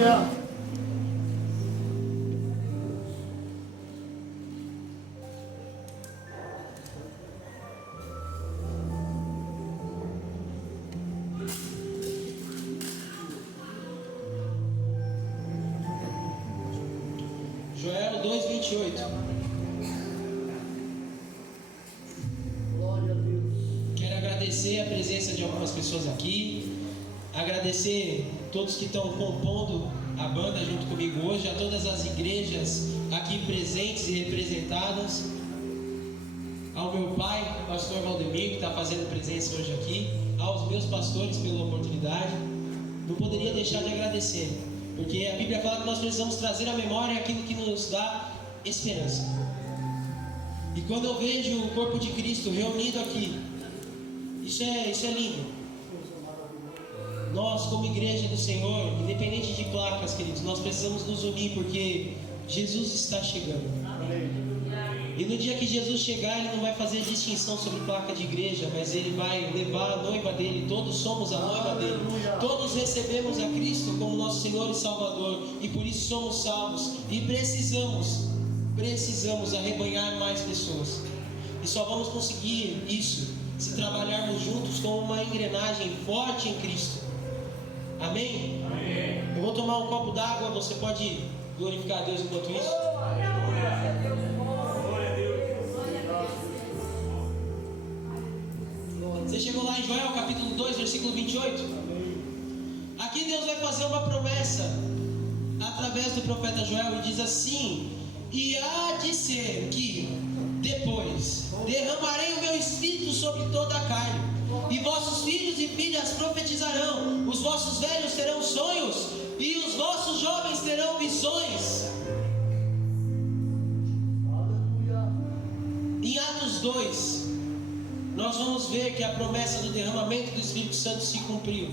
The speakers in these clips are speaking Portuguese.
Aleluia. Joel 2:28. Glória a Deus. Quero agradecer a presença de algumas pessoas aqui, agradecer todos que estão compondo a banda junto comigo hoje, a todas as igrejas aqui presentes e representadas, ao meu pai, o pastor Valdemir, que está fazendo presença hoje aqui, aos meus pastores pela oportunidade. Não poderia deixar de agradecer, porque a Bíblia fala que nós precisamos trazer à memória aquilo que nos dá esperança. E quando eu vejo o corpo de Cristo reunido aqui, isso é lindo. Nós, como igreja do Senhor, independente de placas, queridos, nós precisamos nos unir, porque Jesus está chegando. E no dia que Jesus chegar, Ele não vai fazer distinção sobre placa de igreja, mas Ele vai levar a noiva dele. Todos somos a noiva dele. Todos recebemos a Cristo como nosso Senhor e Salvador, e por isso somos salvos. E precisamos arrebanhar mais pessoas. E só vamos conseguir isso se trabalharmos juntos como uma engrenagem forte em Cristo. Amém? Amém. Eu vou tomar um copo d'água, você pode glorificar a Deus enquanto isso? Você chegou lá em Joel capítulo 2, versículo 28? Aqui Deus vai fazer uma promessa através do profeta Joel e diz assim: e há de ser que depois derramarei o meu espírito sobre toda a carne, e vossos filhos e filhas profetizarão, os vossos velhos terão sonhos, e os vossos jovens terão visões. Em Atos 2, nós vamos ver que a promessa do derramamento do Espírito Santo se cumpriu.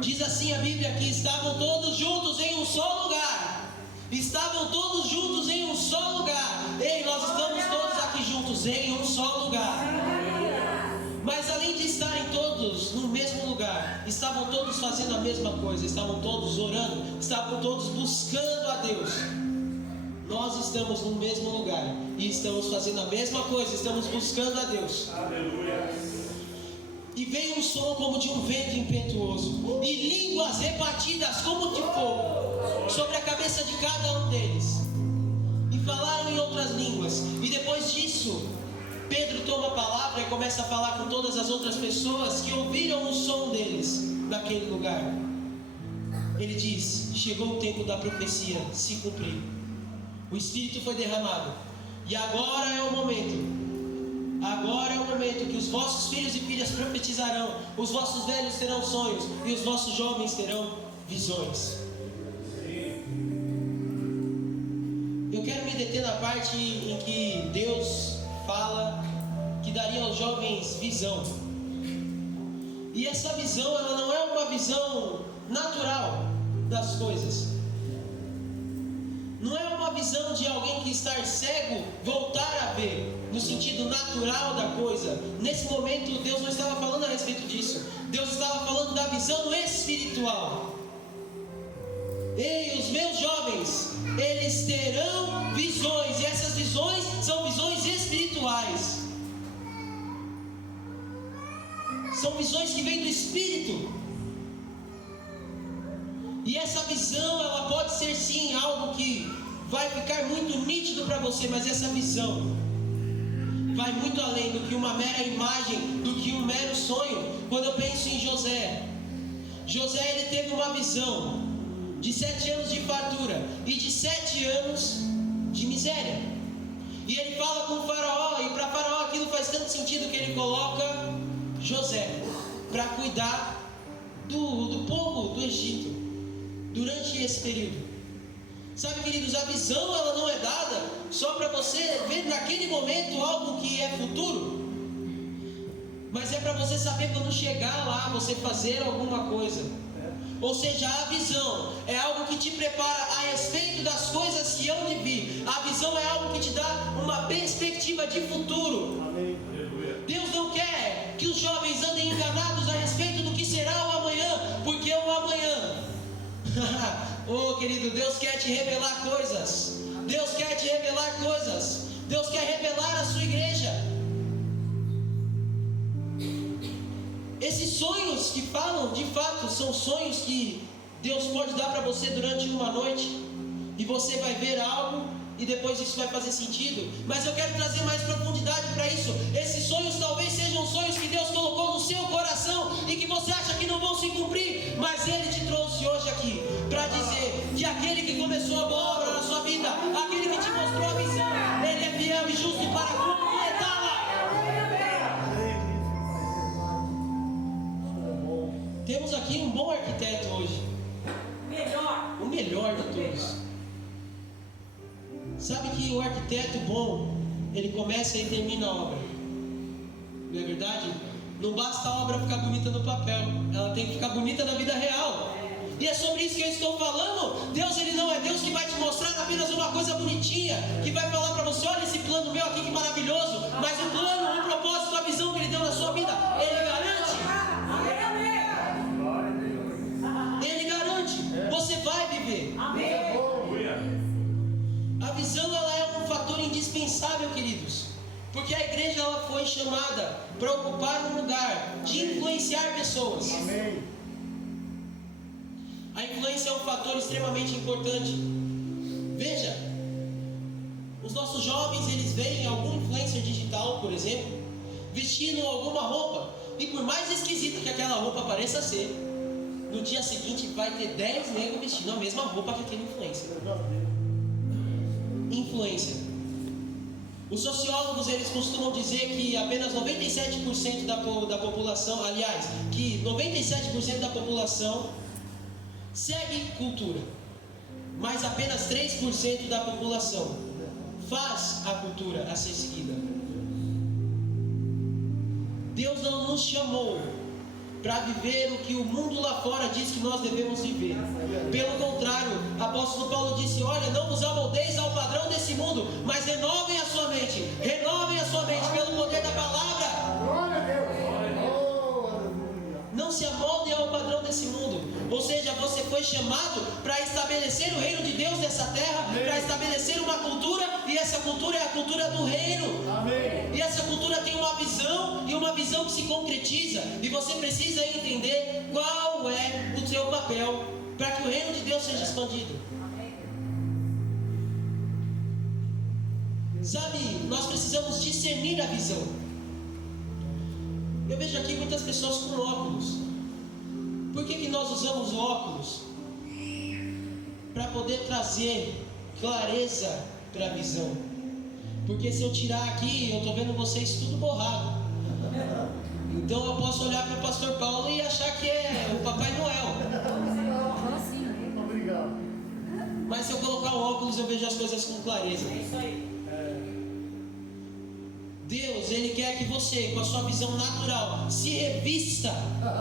Diz assim a Bíblia que estavam todos juntos em um só lugar. Estavam todos juntos em um só lugar. Ei, nós estamos todos aqui juntos em um só lugar. Mas além de estarem todos no mesmo lugar, estavam todos fazendo a mesma coisa. Estavam todos orando, estavam todos buscando a Deus. Nós estamos no mesmo lugar e estamos fazendo a mesma coisa, estamos buscando a Deus. Aleluia. E veio um som como de um vento impetuoso, e línguas repartidas como de fogo sobre a cabeça de cada um deles, e falaram em outras línguas. E depois disso, Pedro toma a palavra e começa a falar com todas as outras pessoas que ouviram o som deles naquele lugar. Ele diz: chegou o tempo da profecia se cumprir. O Espírito foi derramado, e agora é o momento. Agora é o momento que os vossos filhos e filhas profetizarão, os vossos velhos terão sonhos, e os vossos jovens terão visões. Eu quero me deter na parte em que Deus fala que daria aos jovens visão. E essa visão, ela não é uma visão natural das coisas. Não é uma visão de alguém que está cego voltar a ver, no sentido natural da coisa. Nesse momento Deus não estava falando a respeito disso. Deus estava falando da visão espiritual. Ei, os meus jovens, eles terão visões, e essas visões são visões espirituais. São visões que vêm do Espírito. E essa visão, ela pode ser sim algo que vai ficar muito nítido para você, mas essa visão vai muito além do que uma mera imagem, do que um mero sonho. Quando eu penso em José, ele teve uma visão de 7 anos de fartura e de 7 anos de miséria. E ele fala com o faraó, e para faraó aquilo faz tanto sentido que ele coloca José para cuidar do povo do Egito durante esse período. Sabe, queridos, a visão, ela não é dada só para você ver naquele momento algo que é futuro, mas é para você saber quando chegar lá, você fazer alguma coisa. Ou seja, a visão é algo que te prepara a respeito das coisas que hão de vir. A visão é algo que te dá uma perspectiva de futuro. Amém. Deus não quer que os jovens andem enganados a respeito do que será o amanhã, porque o amanhã Oh, querido, Deus quer te revelar coisas. Deus quer te revelar coisas. Deus quer revelar a sua igreja. Esses sonhos que falam, de fato, são sonhos que Deus pode dar para você durante uma noite. E você vai ver algo e depois isso vai fazer sentido. Mas eu quero trazer mais profundidade para isso. Esses sonhos talvez sejam sonhos que Deus colocou no seu coração e que você acha que não vão se cumprir, mas Ele te trouxe hoje aqui para dizer que aquele que começou a boa obra na sua vida, aquele que te mostrou a visão, Ele é fiel e justo para completá-la. Temos aqui um bom arquiteto hoje. O melhor de todos. Sabe que o arquiteto bom, ele começa e termina a obra. Não é verdade? Não basta a obra ficar bonita no papel, ela tem que ficar bonita na vida real. E é sobre isso que eu estou falando. Deus, Ele não é Deus que vai te mostrar apenas uma coisa bonitinha, que vai falar para você, olha esse plano meu aqui que maravilhoso. Mas o plano, o propósito, a visão que Ele deu na sua vida, Ele garante. Ele garante. Você vai viver. A visão, ela é um fator indispensável, queridos. Porque a igreja, ela foi chamada para ocupar um lugar de influenciar pessoas. Amém. A influência é um fator extremamente importante. Veja, os nossos jovens, eles veem algum influencer digital, por exemplo, vestindo alguma roupa, e por mais esquisita que aquela roupa pareça ser, no dia seguinte vai ter 10 negros vestindo a mesma roupa que aquele influencer. Influência. Os sociólogos, eles costumam dizer que apenas 97% da população, aliás, que 97% da população segue cultura, mas apenas 3% da população faz a cultura a ser seguida. Deus não nos chamou para viver o que o mundo lá fora diz que nós devemos viver. Pelo contrário, o apóstolo Paulo disse, olha, não vos amoldeis ao padrão desse mundo, mas renovem a sua mente pelo poder da palavra. Glória a Deus. Não se amoldem ao padrão desse mundo. Ou seja, você foi chamado para estabelecer o reino de Deus nessa terra, para estabelecer uma cultura, e essa cultura é a cultura do reino. Amém. E essa cultura tem uma visão, e uma visão que se concretiza, e você precisa entender qual é o seu papel para que o reino de Deus seja expandido. Sabe, nós precisamos discernir a visão. Eu vejo aqui muitas pessoas com óculos. Por que nós usamos óculos? Para poder trazer clareza para a visão. Porque se eu tirar aqui, eu estou vendo vocês tudo borrado. Então eu posso olhar para o pastor Paulo e achar que é o Papai Noel. Obrigado. Mas se eu colocar o óculos, eu vejo as coisas com clareza. É isso aí. Deus, Ele quer que você, com a sua visão natural, se revista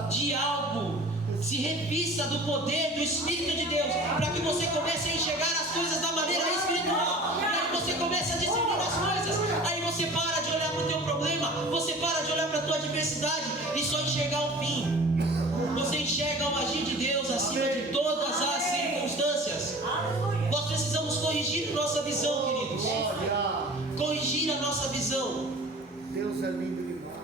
de algo, se revista do poder do Espírito de Deus, para que você comece a enxergar as coisas da maneira espiritual, para que você comece a discernir as coisas. Aí você para de olhar para o teu problema, você para de olhar para a tua adversidade e só enxergar o fim. Você enxerga o agir de Deus acima de todas as circunstâncias. Nós precisamos corrigir nossa visão, queridos. Corrigir a nossa visão. Deus é lindo demais.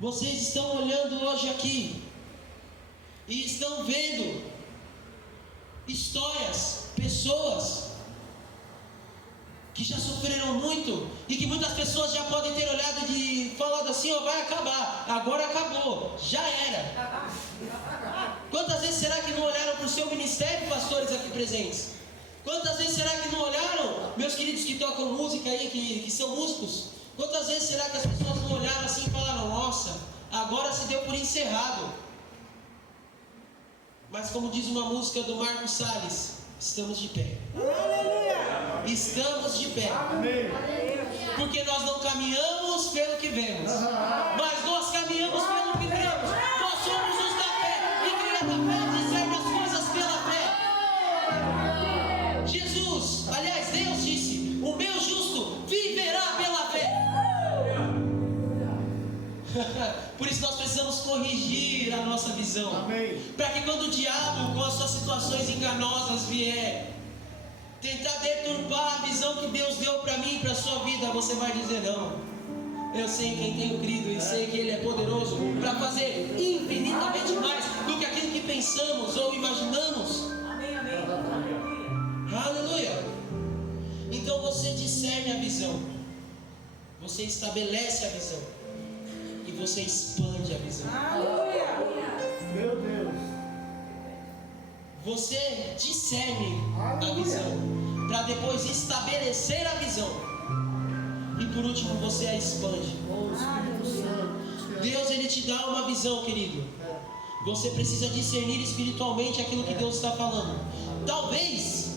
Vocês estão olhando hoje aqui e estão vendo histórias, pessoas que já sofreram muito e que muitas pessoas já podem ter olhado e falado assim, ó, vai acabar, agora acabou, já era. Quantas vezes será que não olharam para o seu ministério, pastores aqui presentes? Quantas vezes será que não olharam, meus queridos que tocam música aí, que são músicos? Quantas vezes será que as pessoas não olharam assim e falaram, nossa, agora se deu por encerrado? Mas como diz uma música do Marcos Salles, estamos de pé. Estamos de pé. Amém. Porque nós não caminhamos pelo que vemos, mas nós caminhamos pelo que cremos. Nós somos os da fé, e quem é da fé discerne as coisas pela fé. Jesus, aliás, Deus disse, o meu justo viverá pela fé. Por isso nós precisamos corrigir a nossa visão. Amém. Para que quando o diabo diabo, com as suas situações enganosas vier tentar deturpar a visão que Deus deu para mim e para a sua vida, você vai dizer: não, eu sei em quem tenho crido e sei que Ele é poderoso para fazer infinitamente mais do que aquilo que pensamos ou imaginamos. Amém, amém. Aleluia. Então você discerne a visão, você estabelece a visão e você expande a visão. Aleluia. Meu Deus. Você discerne a visão para depois estabelecer a visão e por último você a expande. Oh, Espírito Santo. Deus, Ele te dá uma visão, querido. Você precisa discernir espiritualmente aquilo que Deus está falando. Talvez,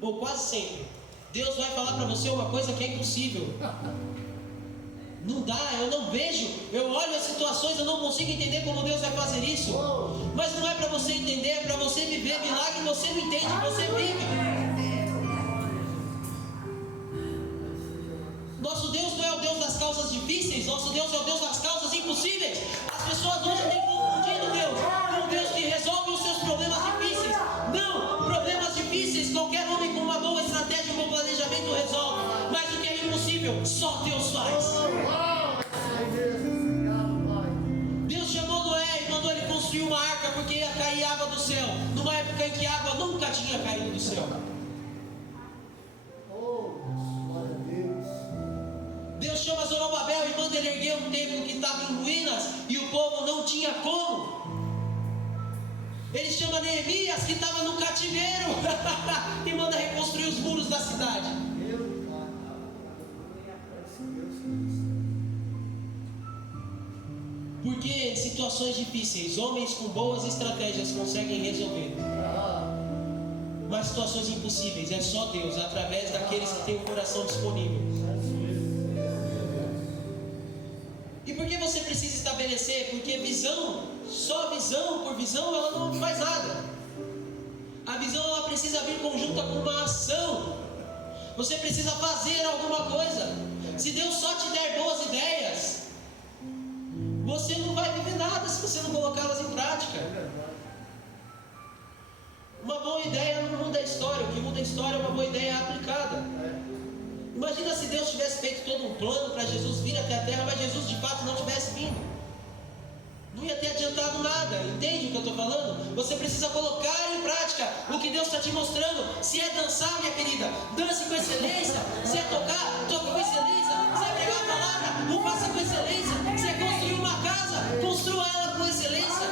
ou quase sempre, Deus vai falar para você uma coisa que é impossível. Não dá, eu não vejo, eu olho as situações, eu não consigo entender como Deus vai fazer isso. Mas não é para você entender, é para você viver milagre. Você não entende, você vive. Nosso Deus não é o Deus das causas difíceis, nosso Deus é o Deus das causas impossíveis. As pessoas hoje têm confundido Deus com o Deus que resolve os seus problemas difíceis. Não, problemas difíceis qualquer homem com uma boa estratégia, um bom planejamento resolve. Mas o que é impossível, só Deus faz. Deus chamou Noé e mandou ele construir uma arca porque ia cair água do céu, numa época em que a água nunca tinha caído do céu. Deus chama Zorobabel e manda ele erguer um templo que estava em ruínas e o povo não tinha como. Ele chama Neemias que estava no cativeiro e manda reconstruir os muros da cidade. Porque em situações difíceis, homens com boas estratégias conseguem resolver. Mas situações impossíveis é só Deus, através daqueles que têm o coração disponível. E por que você precisa estabelecer? Porque visão, só visão por visão, ela não faz nada. A visão ela precisa vir conjunta com uma ação. Você precisa fazer alguma coisa. Se Deus só te der boas ideias, você não vai viver nada se você não colocá-las em prática. Uma boa ideia não muda a história. O que muda a história é uma boa ideia aplicada. Imagina se Deus tivesse feito todo um plano para Jesus vir até a terra, mas Jesus de fato não tivesse vindo. Não ia ter adiantado nada. Entende o que eu estou falando? Você precisa colocar em prática o que Deus está te mostrando. Se é dançar, minha querida, dance com excelência. Se é tocar, toque com excelência. Se é pregar a palavra, o faça com excelência. Se é construir uma casa, construa ela com excelência.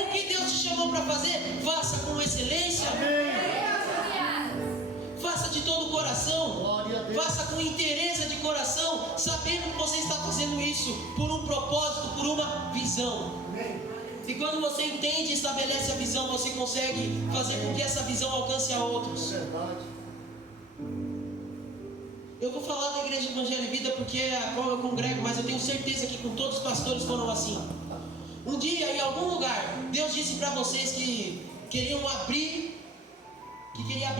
O que Deus te chamou para fazer, faça com excelência. Faça de todo o coração, faça com interesse de coração, sabendo que você está fazendo isso por um propósito, por uma visão. E quando você entende e estabelece a visão, você consegue fazer com que essa visão alcance a outros. Eu vou falar da Igreja Evangelho e Vida porque é a qual eu congrego, mas eu tenho certeza que com todos os pastores foram assim. Um dia, em algum lugar, Deus disse para vocês que queria abrir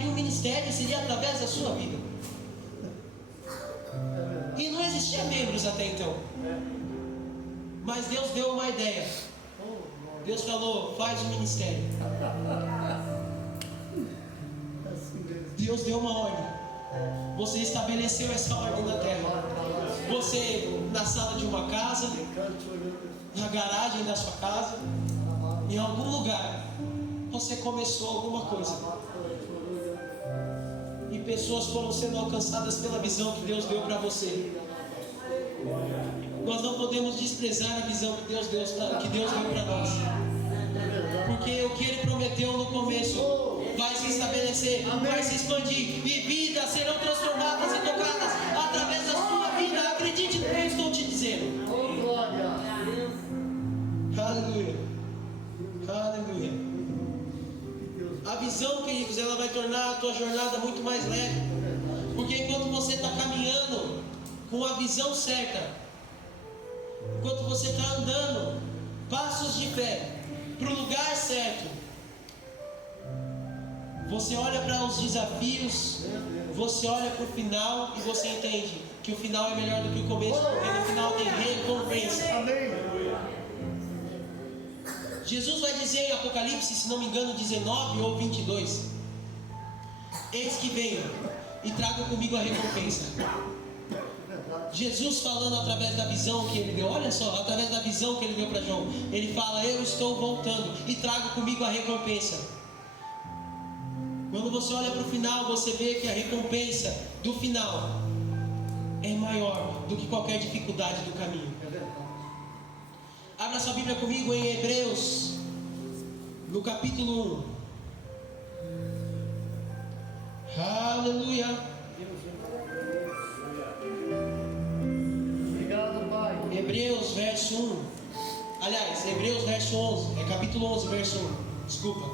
um ministério e seria através da sua vida. E não existia membros até então. Mas Deus deu uma ideia. Deus falou: faz um ministério. Deus deu uma ordem. Você estabeleceu essa ordem na terra. Você, na sala de uma casa, na garagem da sua casa, em algum lugar, você começou alguma coisa. E pessoas foram sendo alcançadas pela visão que Deus deu para você. Nós não podemos desprezar a visão que Deus deu para nós. Porque o que Ele prometeu no começo vai se estabelecer, vai se expandir. E vidas serão transformadas e tocadas através da sua vida. Acredite no que eu estou te dizendo. Aleluia. Aleluia. A visão, queridos, ela vai tornar a tua jornada muito mais leve. Porque enquanto você está caminhando com a visão certa, enquanto você está andando passos de fé para o lugar certo, você olha para os desafios, você olha para o final e você entende que o final é melhor do que o começo, porque no final tem recompensa. Jesus vai dizer em Apocalipse, se não me engano, 19 ou 22: eis que venho e trago comigo a recompensa. Jesus falando através da visão que ele deu, olha só, através da visão que ele deu para João, ele fala: eu estou voltando e trago comigo a recompensa. Quando você olha para o final, você vê que a recompensa do final é maior do que qualquer dificuldade do caminho. Abra sua Bíblia comigo em Hebreus, no capítulo 1. Aleluia. Obrigado, Pai. Hebreus verso 1. Aliás, Hebreus verso 11. É capítulo 11, verso 1. Desculpa.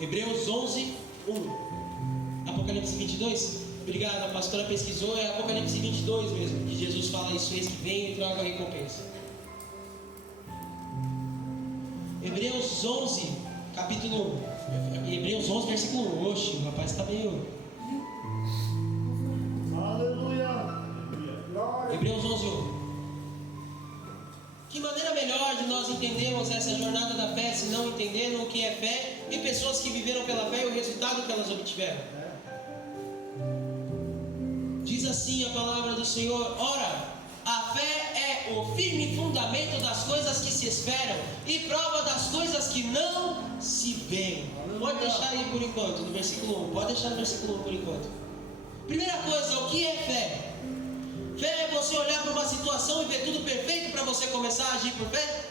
Hebreus 11, 1. Apocalipse 22. Obrigado, a pastora pesquisou. É Apocalipse 22 mesmo, que Jesus fala isso: eis que vem e traga a recompensa. Hebreus 11, capítulo 1. Hebreus 11, versículo 1. Oxe, o rapaz está meio... Aleluia. Hebreus 11, 1. Que maneira melhor de nós entendermos essa jornada da fé, se não entendendo o que é fé, e pessoas que viveram pela fé e o resultado que elas obtiveram. Diz assim a palavra do Senhor: ora, a fé é o firme fundamento das coisas que se esperam e prova das coisas que não se veem. Pode deixar aí por enquanto, no versículo 1. Pode deixar no versículo 1 por enquanto. Primeira coisa, o que é fé? Fé é você olhar para uma situação e ver tudo perfeito para você começar a agir por fé?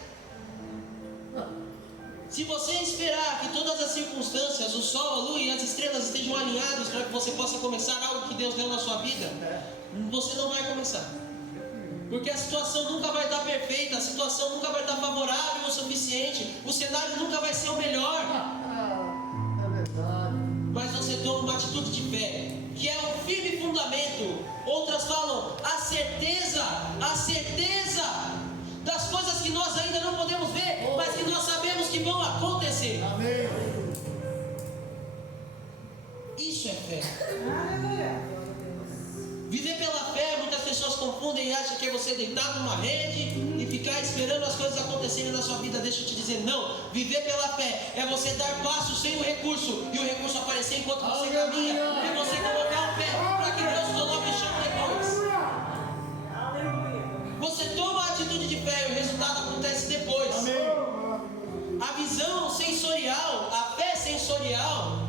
Se você esperar que todas as circunstâncias, o sol, a lua e as estrelas estejam alinhados para que você possa começar algo que Deus deu na sua vida, você não vai começar. Porque a situação nunca vai estar perfeita, a situação nunca vai estar favorável o suficiente, o cenário nunca vai ser o melhor. É verdade. Mas você toma uma atitude de fé, que é um firme fundamento. Outras falam a certeza das coisas que nós ainda não podemos ver, mas que nós sabemos que vão acontecer. Amém. Isso é fé. Aleluia. Viver pela fé, muitas pessoas confundem e acham que é você deitar numa rede e ficar esperando as coisas acontecerem na sua vida. Deixa eu te dizer, não. Viver pela fé é você dar passo sem o recurso e o recurso aparecer enquanto você caminha. É você colocar o pé para que Deus coloque o chão depois. Aleluia. Você toma a atitude de fé e o resultado acontece depois. Amém. A visão sensorial, a fé sensorial,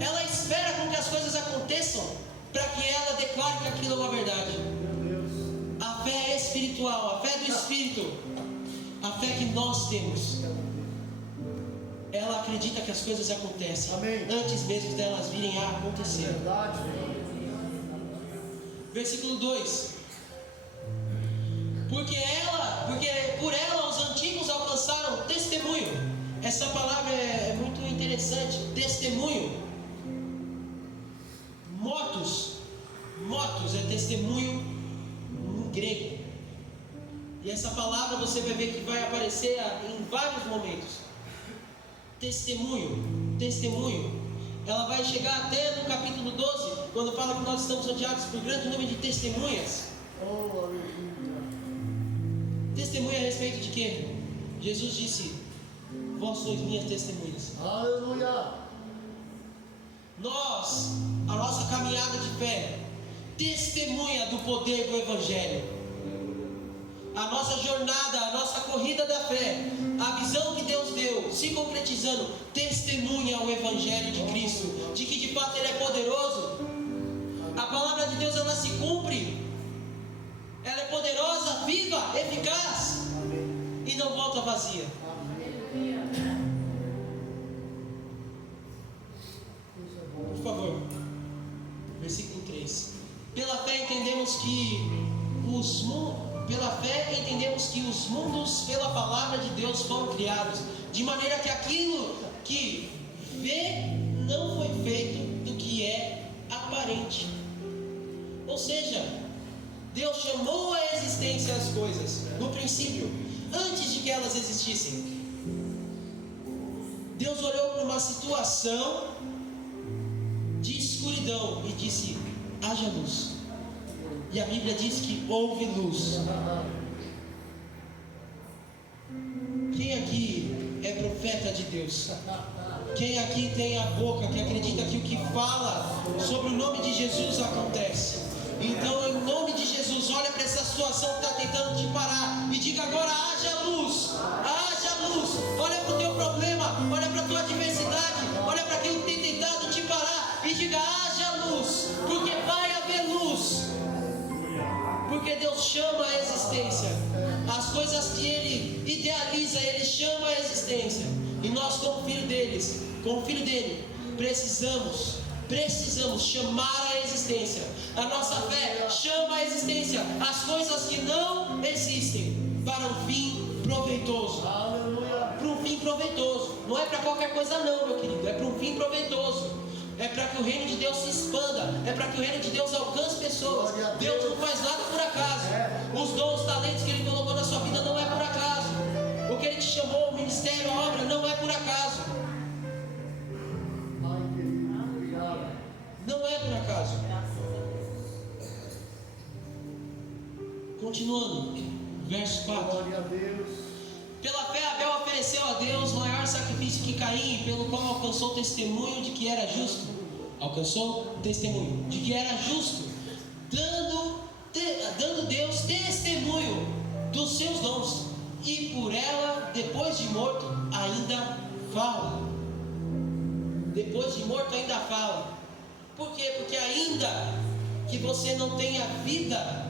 ela espera com que as coisas aconteçam para que ela declare que aquilo é uma verdade. A fé é espiritual, a fé do Espírito, a fé que nós temos, ela acredita que as coisas acontecem. Amém. Antes mesmo delas virem a acontecer. Verdade. Versículo 2: porque por ela os antigos alcançaram testemunho. Essa palavra é muito interessante. Testemunho. Motos é testemunho em grego. E essa palavra você vai ver que vai aparecer em vários momentos. Testemunho. Ela vai chegar até no capítulo 12, quando fala que nós estamos rodeados por grande número de testemunhas. Oh, aleluia. Testemunha a respeito de quê? Jesus disse: vós sois minhas testemunhas. Aleluia. Nós, a nossa caminhada de fé, testemunha do poder do Evangelho. A nossa jornada, a nossa corrida da fé, a visão que Deus deu, se concretizando, testemunha o Evangelho de Cristo, de que de fato Ele é poderoso. A palavra de Deus, ela se cumpre. Ela é poderosa, viva, eficaz e não volta vazia. Por favor, versículo 3. Pela fé entendemos que os mundos pela palavra de Deus foram criados, de maneira que aquilo que vê não foi feito do que é aparente. Ou seja, Deus chamou à existência as coisas no princípio, antes de que elas existissem. Deus olhou para uma situação de escuridão e disse: haja luz. E a Bíblia diz que houve luz. Quem aqui é profeta de Deus. Quem aqui tem a boca que acredita que o que fala sobre o nome de Jesus acontece? Então, em nome de Jesus, olha para essa situação que está tentando te parar e diga agora: haja luz, haja luz. Olha para o teu problema, olha para a tua adversidade, olha para quem tem tentado te parar e diga: haja luz, porque vai haver luz. Porque Deus chama a existência. As coisas que Ele idealiza, Ele chama a existência. E nós, como filho dele, precisamos chamar a existência. A nossa fé chama a existência as coisas que não existem para um fim proveitoso. Aleluia. Para um fim proveitoso. Não é para qualquer coisa não, meu querido. É para um fim proveitoso. É para que o reino de Deus se expanda. É para que o reino de Deus alcance pessoas. Deus não faz nada por acaso. Os dons, os talentos que Ele colocou na sua vida não é por acaso. O que Ele te chamou, o ministério, a obra, não é por acaso. Ai, querido, obrigado. Não é por acaso. Continuando, verso 4. Glória a Deus. Pela fé Abel ofereceu a Deus maior sacrifício que Caim, pelo qual alcançou testemunho de que era justo. Alcançou testemunho de que era justo, dando Deus testemunho dos seus dons. E por ela, depois de morto, ainda fala. Depois de morto ainda fala. Por quê? Porque ainda que você não tenha vida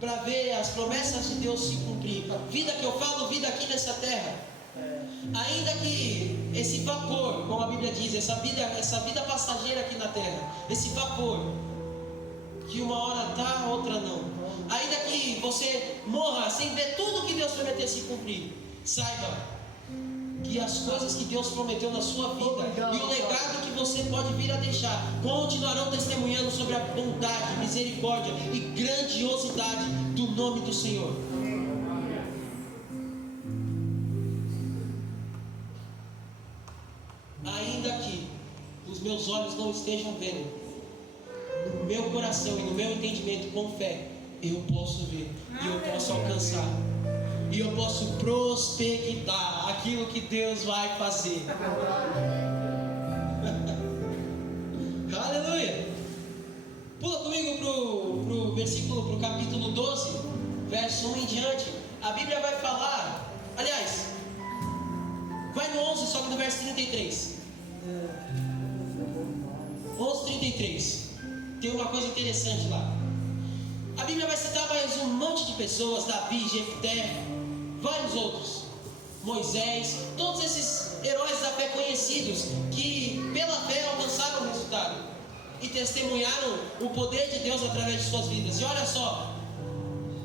para ver as promessas de Deus se cumprir, vida que eu falo, vida aqui nessa terra, ainda que esse vapor, como a Bíblia diz, essa vida passageira aqui na terra, esse vapor, que uma hora está, outra não, ainda que você morra sem ver tudo que Deus prometeu se cumprir, saiba que as coisas que Deus prometeu na sua vida e o legado que você pode vir a deixar continuarão testemunhando sobre a bondade, misericórdia e grandiosidade do nome do Senhor. Ainda que os meus olhos não estejam vendo, no meu coração e no meu entendimento com fé, eu posso ver e eu posso alcançar. E eu posso prospectar aquilo que Deus vai fazer. Aleluia! Pula comigo pro versículo, pro capítulo 12, verso 1 em diante. A Bíblia vai falar, aliás, vai no 11, só que no verso 33. 11:33. Tem uma coisa interessante lá. A Bíblia vai citar mais um monte de pessoas: Davi, Jefté, vários outros, Moisés, todos esses heróis da fé conhecidos que pela fé alcançaram o resultado e testemunharam o poder de Deus através de suas vidas. E olha só,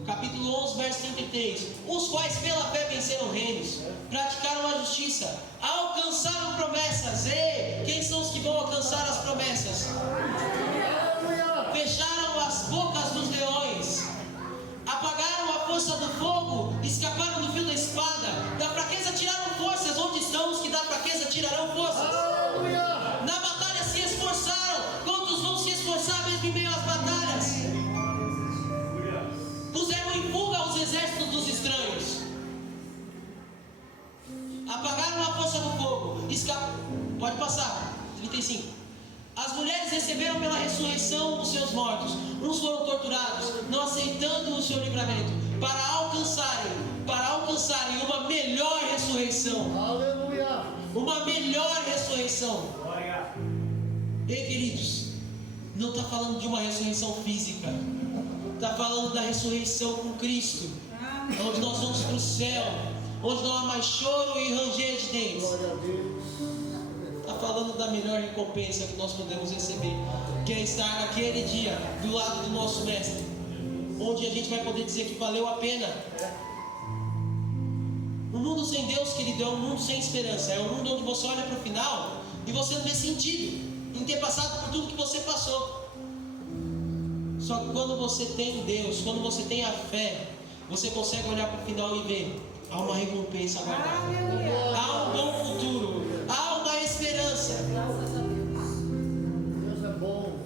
capítulo 11, verso 33: os quais pela fé venceram reinos, praticaram a justiça, alcançaram promessas. E quem são os que vão alcançar as promessas? Fecharam as bocas dos leões, apagaram a força do fogo, escaparam do fio da espada, da fraqueza tiraram forças. Onde estão os que da fraqueza tirarão forças? Na batalha se esforçaram. Quantos vão se esforçar mesmo em meio às batalhas? Puseram em fuga os exércitos dos estranhos, apagaram a força do fogo, pode passar, 35. As mulheres receberam pela ressurreição os seus mortos. Uns foram torturados, não aceitando o seu livramento, para alcançarem uma melhor ressurreição. Aleluia. Uma melhor ressurreição. Ei, queridos, não está falando de uma ressurreição física, está falando da ressurreição com Cristo, onde nós vamos para o céu, onde não há mais choro e ranger de dentes. Glória a Deus. Está falando da melhor recompensa que nós podemos receber, que é estar naquele dia do lado do nosso Mestre, onde a gente vai poder dizer que valeu a pena. Um mundo sem Deus, querido, é um mundo sem esperança. É um mundo onde você olha para o final e você não vê sentido em ter passado por tudo que você passou. Só que quando você tem Deus, quando você tem a fé, você consegue olhar para o final e ver: há uma recompensa guardada, há um bom futuro, há uma esperança. Deus é bom.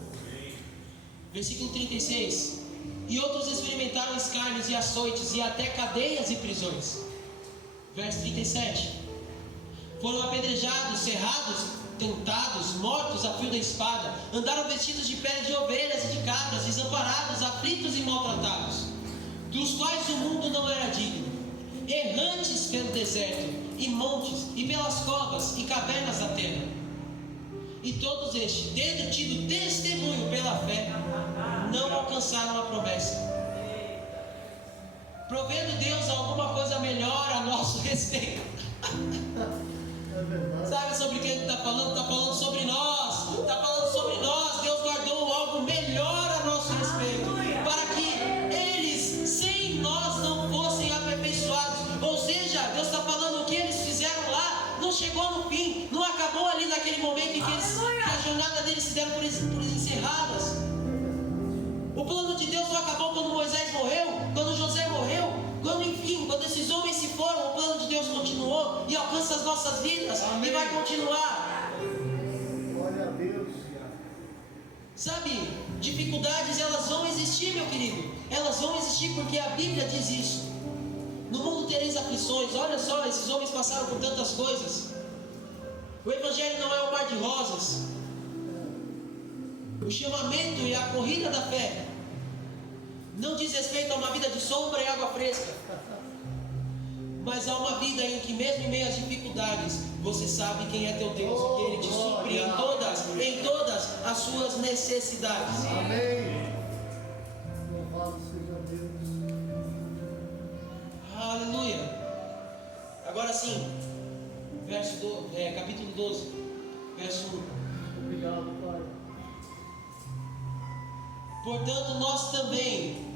Versículo 36: e outros experimentaram escárnios e açoites e até cadeias e prisões. Verso 37: Foram apedrejados, cerrados, tentados, mortos a fio da espada. Andaram vestidos de pele de ovelhas e de cabras, desamparados, aflitos e maltratados, dos quais o mundo não era digno. Errantes pelo deserto, e montes, e pelas covas e cavernas da terra. E todos estes, tendo tido testemunho pela fé, não alcançaram a promessa, provendo Deus alguma coisa melhor a nosso respeito. É verdade. Sabe sobre quem está falando? Está falando sobre nós. Está falando sobre nós. Deus guardou algo melhor a nosso respeito, para que eles sem nós não fossem aperfeiçoados. Ou seja, Deus está falando o que eles fizeram lá não chegou no fim, não acabou ali naquele momento em que, que a jornada deles se deram por encerradas. O plano de Deus não acabou quando Moisés morreu, quando José morreu, quando esses homens se foram. O plano de Deus continuou e alcança as nossas vidas. Amém. E vai continuar. Glória a Deus. Sabe, dificuldades elas vão existir, meu querido. Elas vão existir porque a Bíblia diz isso. No mundo tereis aflições. Olha só, esses homens passaram por tantas coisas. O Evangelho não é um mar de rosas. O chamamento e a corrida da fé não diz respeito a uma vida de sombra e água fresca, mas a uma vida em que mesmo em meio às dificuldades você sabe quem é teu Deus e que Ele te supre em todas as suas necessidades. Amém. Louvado seja Deus. Aleluia. Agora sim, capítulo 12, verso 1. Obrigado, Pai. Portanto, nós também,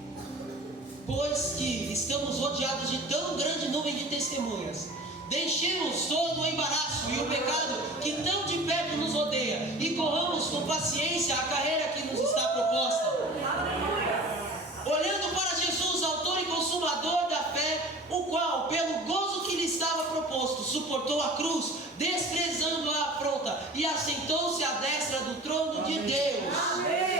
pois que estamos rodeados de tão grande nuvem de testemunhas, deixemos todo o embaraço e o pecado que tão de perto nos rodeia e corramos com paciência a carreira que nos está proposta, olhando para Jesus, autor e consumador da fé, o qual, pelo gozo que lhe estava proposto, suportou a cruz, desprezando a afronta, e assentou-se à destra do trono de Deus. Amém.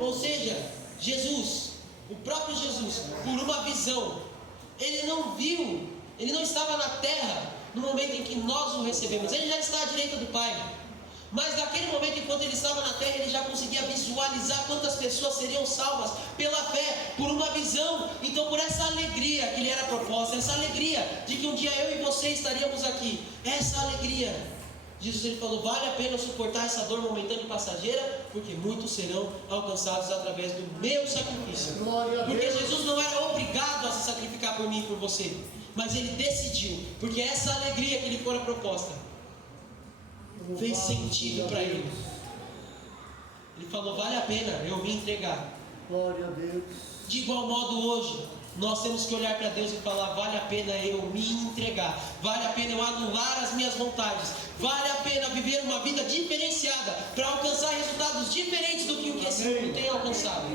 Ou seja, Jesus, o próprio Jesus, por uma visão, ele não viu, ele não estava na terra no momento em que nós o recebemos. Ele já está à direita do Pai, mas naquele momento, enquanto ele estava na terra, ele já conseguia visualizar quantas pessoas seriam salvas pela fé, por uma visão. Então, por essa alegria que lhe era proposta, essa alegria de que um dia eu e você estaríamos aqui, essa alegria, Jesus ele falou: vale a pena suportar essa dor momentânea e passageira, porque muitos serão alcançados através do meu sacrifício. Porque Jesus não era obrigado a se sacrificar por mim e por você, mas ele decidiu, porque essa alegria que lhe fora proposta fez sentido para ele. Ele falou: vale a pena eu me entregar. Glória a Deus. De igual modo hoje, nós temos que olhar para Deus e falar: vale a pena eu me entregar, vale a pena eu anular as minhas vontades, vale a pena viver uma vida diferenciada para alcançar resultados diferentes do que o que esse mundo tem alcançado.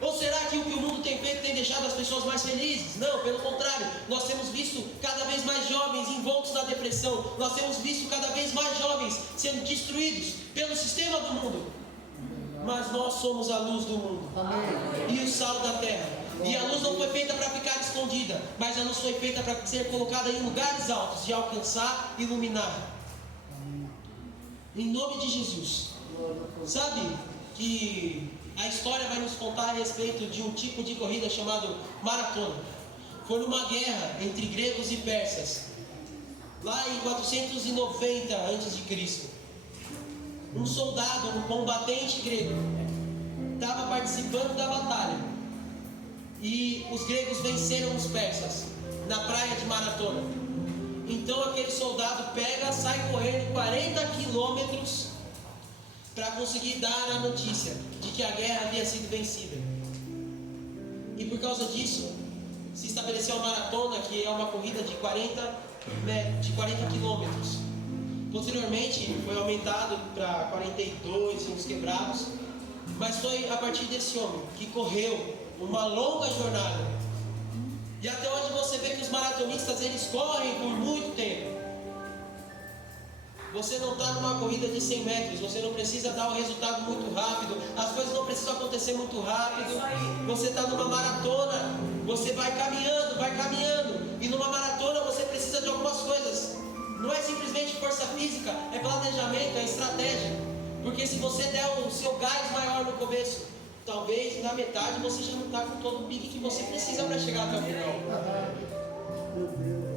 Ou será que o que o mundo tem feito tem deixado as pessoas mais felizes? Não, pelo contrário, nós temos visto cada vez mais jovens envoltos na depressão, nós temos visto cada vez mais jovens sendo destruídos pelo sistema do mundo. Mas nós somos a luz do mundo. Amém. E o sal da terra. E a luz não foi feita para ficar escondida, mas a luz foi feita para ser colocada em lugares altos e alcançar, iluminar. Em nome de Jesus. Sabe que a história vai nos contar a respeito de um tipo de corrida chamado maratona. Foi numa guerra entre gregos e persas, lá em 490 a.C. Um soldado, um combatente grego, estava participando da batalha, e os gregos venceram os persas na praia de Maratona. Então aquele soldado sai correndo 40 quilômetros para conseguir dar a notícia de que a guerra havia sido vencida. E por causa disso se estabeleceu a maratona, que é uma corrida de 40 quilômetros. Posteriormente foi aumentado para 42 e uns quebrados, mas foi a partir desse homem que correu uma longa jornada. E até hoje você vê que os maratonistas eles correm por muito tempo. Você não está numa corrida de 100 metros, você não precisa dar o resultado muito rápido, as coisas não precisam acontecer muito rápido. Você está numa maratona, você vai caminhando, e numa maratona você precisa de algumas se você der o seu gás maior no começo, talvez na metade você já não está com todo o pique que você precisa para chegar até o final. Meu Deus.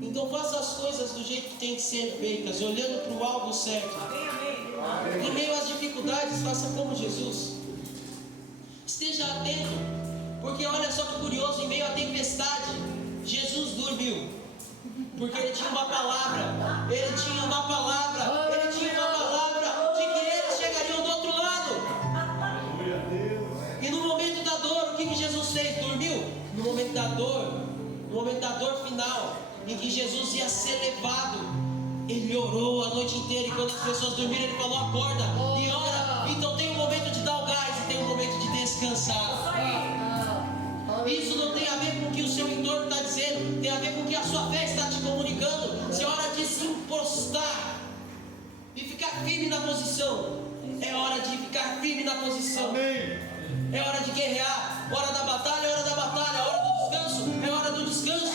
Então faça as coisas do jeito que tem que ser feitas, olhando para o alvo certo. Em meio às dificuldades, faça como Jesus. Esteja atento, porque olha só que curioso, em meio à tempestade, Jesus dormiu. Porque ele tinha uma palavra, de que eles chegariam do outro lado. E no momento da dor, o que Jesus fez? Dormiu? No momento da dor final, em que Jesus ia ser levado, ele orou a noite inteira. E quando as pessoas dormiram, ele falou: acorda e ora. Então tem um momento de dar o gás e tem um momento de descansar. Isso não tem a ver com o que o seu entorno está dizendo, tem a ver com o que a sua fé está te comunicando. Se é hora de se impostar e ficar firme na posição, é hora de ficar firme na posição. É hora de guerrear. Hora da batalha, hora do descanso, é hora do descanso.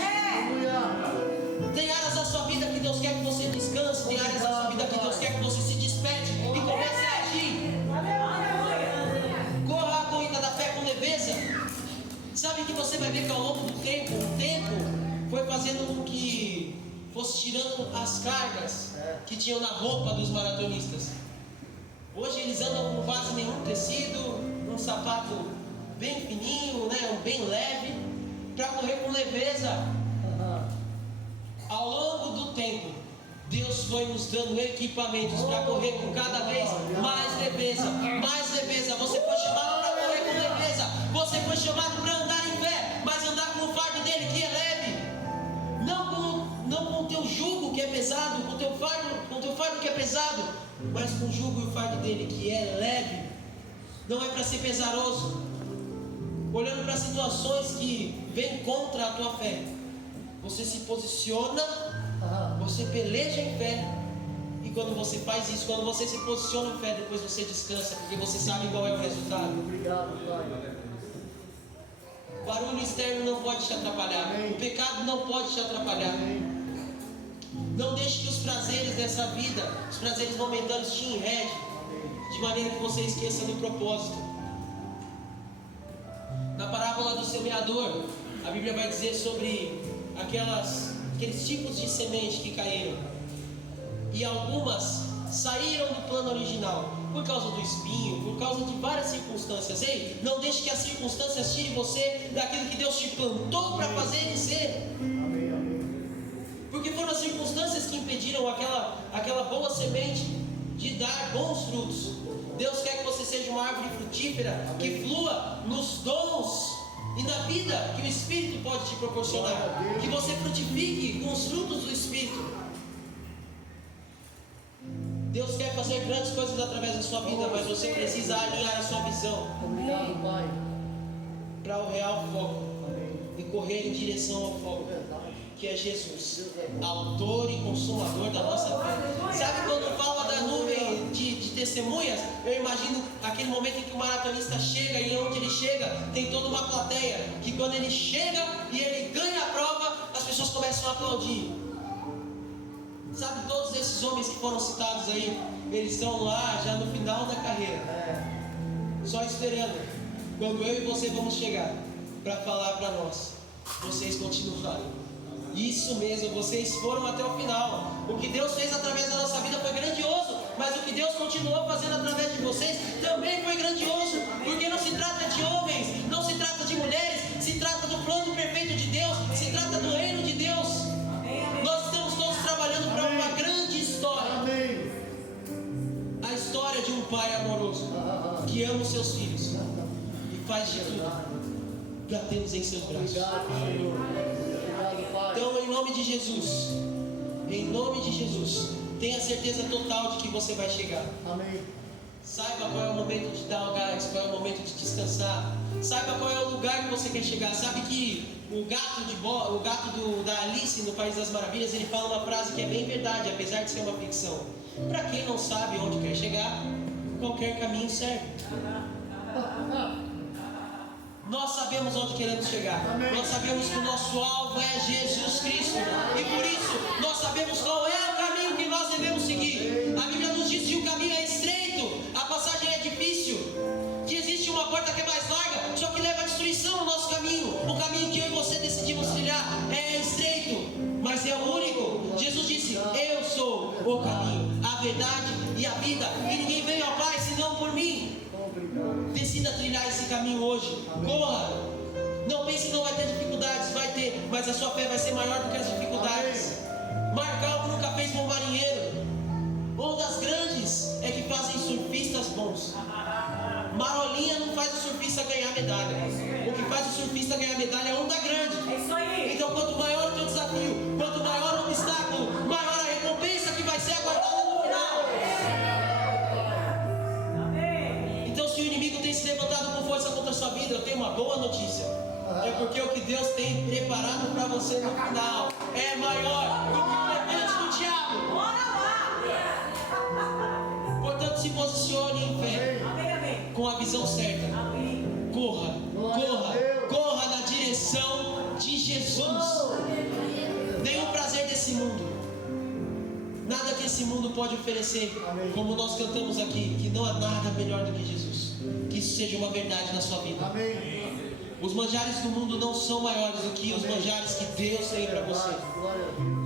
Tem áreas da sua vida que Deus quer que você descanse, tem áreas da sua vida que Deus quer que você se desperte e comece a agir. Corra a corrida da fé com leveza. Sabe que você vai ver que ao longo do tempo, o tempo foi fazendo com que fosse tirando as cargas que tinham na roupa dos maratonistas. Hoje eles andam com quase nenhum tecido, um sapato bem fininho, né, bem leve, para correr com leveza. Ao longo do tempo, Deus foi nos dando equipamentos para correr com cada vez mais leveza, mais leveza. Você foi chamado para correr com leveza, você foi chamado para andar em fé, mas andar com o fardo dele que é leve, não com o teu jugo que é pesado, com o teu fardo que é pesado, mas com o jugo e o fardo dele que é leve. Não é para ser pesaroso, olhando para situações que vêm contra a tua fé. Você se posiciona, você peleja em fé. E quando você faz isso, quando você se posiciona em fé, depois você descansa, porque você sabe qual é o resultado. Obrigado, Pai. O barulho externo não pode te atrapalhar. O pecado não pode te atrapalhar. Não deixe que os prazeres dessa vida, os prazeres momentâneos, te enredem, de maneira que você esqueça do propósito. Na parábola do semeador, a Bíblia vai dizer sobre aqueles tipos de semente que caíram. E algumas saíram do plano original por causa do espinho, por causa de várias circunstâncias. Ei, não deixe que as circunstâncias tirem você daquilo que Deus te plantou para fazer e ser. Porque foram as circunstâncias que impediram aquela boa semente de dar bons frutos. Deus quer que você seja uma árvore frutífera, que flua nos dons e na vida que o Espírito pode te proporcionar, que você frutifique com os frutos do Espírito. Deus quer fazer grandes coisas através da sua vida, mas você precisa alinhar a sua visão Obrigado, Pai. para o real foco e correr em direção ao foco, que é Jesus, autor e consumador da nossa fé. Sabe quando fala da nuvem de testemunhas? Eu imagino aquele momento em que o maratonista chega, e onde ele chega tem toda uma plateia, que quando ele chega e ele ganha a prova, as pessoas começam a aplaudir. Sabe, todos esses homens que foram citados aí, eles estão lá já no final da carreira, só esperando quando eu e você vamos chegar para falar para nós: vocês continuaram. Isso mesmo, vocês foram até o final. O que Deus fez através da nossa vida foi grandioso, mas o que Deus continuou fazendo através de vocês também foi grandioso, porque não se trata de homens, não se trata de mulheres, se trata do plano perfeito de Deus, se trata do reino de Deus. Nós estamos todos trabalhando para uma grande história. A história de um pai amoroso que ama os seus filhos e faz de tudo para tê-los em seus braços. Então, em nome de Jesus, tenha certeza total de que você vai chegar. Amém. Saiba qual é o momento de dar o gás, qual é o momento de descansar. Saiba qual é o lugar que você quer chegar. Sabe que o gato da Alice no País das Maravilhas, ele fala uma frase que é bem verdade, apesar de ser uma ficção. Para quem não sabe onde quer chegar, qualquer caminho serve. Nós sabemos onde queremos chegar. Amém. Nós sabemos que o nosso alvo é Jesus Cristo. E por isso, nós sabemos qual é o caminho que nós devemos seguir. A Bíblia nos diz que o caminho é estreito o caminho, a verdade e a vida. E ninguém veio ao Pai senão por mim. Obrigado. Decida trilhar esse caminho hoje. Corra. Não pense que não vai ter dificuldades. Vai ter, mas a sua fé vai ser maior do que as dificuldades. Marcal nunca fez bom marinheiro. Ondas grandes é que fazem surfistas bons. Marolinha não faz o surfista ganhar medalha. O que faz o surfista ganhar medalha é onda grande. É isso aí. Então, quanto maior o teu desafio, quanto maior o obstáculo, maior a recompensa que vai ser aguardada no final. Amém. Então, se o inimigo tem se levantado com força contra a sua vida, eu tenho uma boa notícia. É porque o que Deus tem preparado para você no final é maior do que o levante do diabo. Bora lá. Portanto, se posicione em fé, Amém, amém. com a visão certa. Amém. Corra, corra, corra na direção de Jesus. Nenhum prazer desse mundo, nada que esse mundo pode oferecer, como nós cantamos aqui, que não há nada melhor do que Jesus. Que isso seja uma verdade na sua vida. Amém. Os manjares do mundo não são maiores do que os manjares que Deus tem para você. Glória a Deus.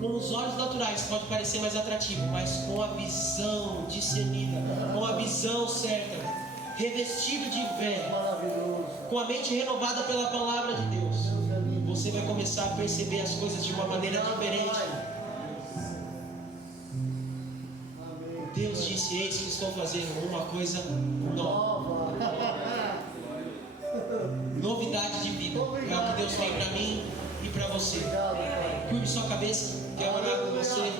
Com os olhos naturais pode parecer mais atrativo, mas com a visão discernida, com a visão certa, revestido de fé, Maravilhoso. com a mente renovada pela palavra de Deus, Deus é lindo. você vai começar a perceber as coisas de uma maneira diferente. Amém. Deus disse: eis que estou fazendo uma coisa nova. Nova. Novidade de vida. É o que Deus tem para mim e para você. Obrigado, Pai. Curve sua cabeça, quero orar com você.